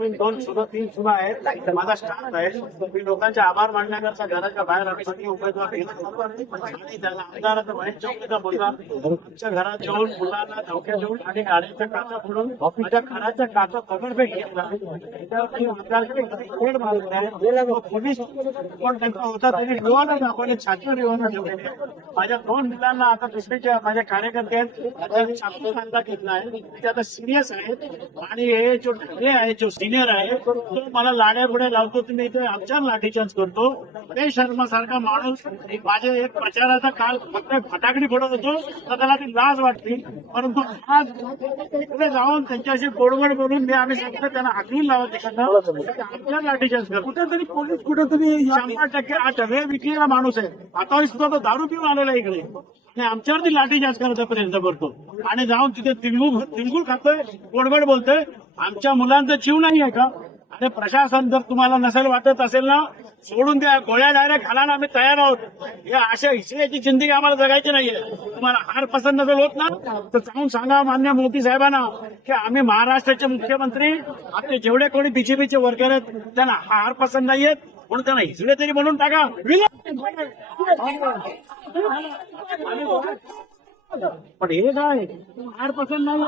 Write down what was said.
तीन सुना आहेत. माझा स्टाफ आहे. मी लोकांचे आभार मानण्याकरता घराच्या बाहेर आम्ही सगळे उमेदवार गेलो आणि त्याला आमदाराचा महेश चौकचा मुलगा आमच्या घरात जेवून मुलांना धोक्या देऊन आणि गाडीच्या काचा फोडून माझ्या घराच्या काचा दगडफेक घेतला. त्याच्यावरती आमदार मारत आहे. पोलीस पण त्यांचा होता त्यांनी रिव्हॉल्वर दाखवले, छातीवर रिव्हॉल्वर ठेवलेले. माझ्या 2 मुलांना आता दुसरीच्या माझ्या कार्यकर्ते आहेत छापून कांदा घेतला आहे. ते आता सिरियस आहेत आणि हे जो ठाकरे आहे जो सिनियर आहे तो मला लाड्या पुढे लावतो. तुम्ही इथे आमच्यावर लाठीचार्ज करतो. ते शर्मा सारखा माणूस माझे एक प्रचाराचा काल फक्त फटाकडी फोडत होतो तर त्याला ती लाज वाटली. परंतु आज तिकडे जाऊन त्यांच्याशी गोडगोड बोलून आम्ही सांगितलं त्यांना हाकलून लावत आमच्यावर लाठीचार्ज करतो. कुठेतरी पोलीस कुठेतरी 100% हा डबे विकलेला माणूस आहे. आता सुद्धा तो दारू पिऊन आलेला इकडे आमच्यावरती लाठीचार्ज करायचा प्रयत्न करतो आणि जाऊन तिथे तिळगुळ खातोय, गोडगोड बोलतोय. आमच्या मुलांचा जीव नाही आहे का? आणि प्रशासन जर तुम्हाला नसेल वाटत असेल ना सोडून द्या, गोळ्या डायरेक्ट घालायला आम्ही तयार आहोत. या अशा हिसड्याची जिंदगी आम्हाला जगायची नाहीये. तुम्हाला हार पसंत नसेल होत ना तर जाऊन सांगा मान्य मोदी साहेबांना की आम्ही महाराष्ट्राचे मुख्यमंत्री आपले जेवढे कोणी बीजेपीचे वर्कर आहेत त्यांना हार पसंत नाहीयेत म्हणून त्यांना हिसडे तरी बनवून टाका. पण हे काय हार पसंत नाही.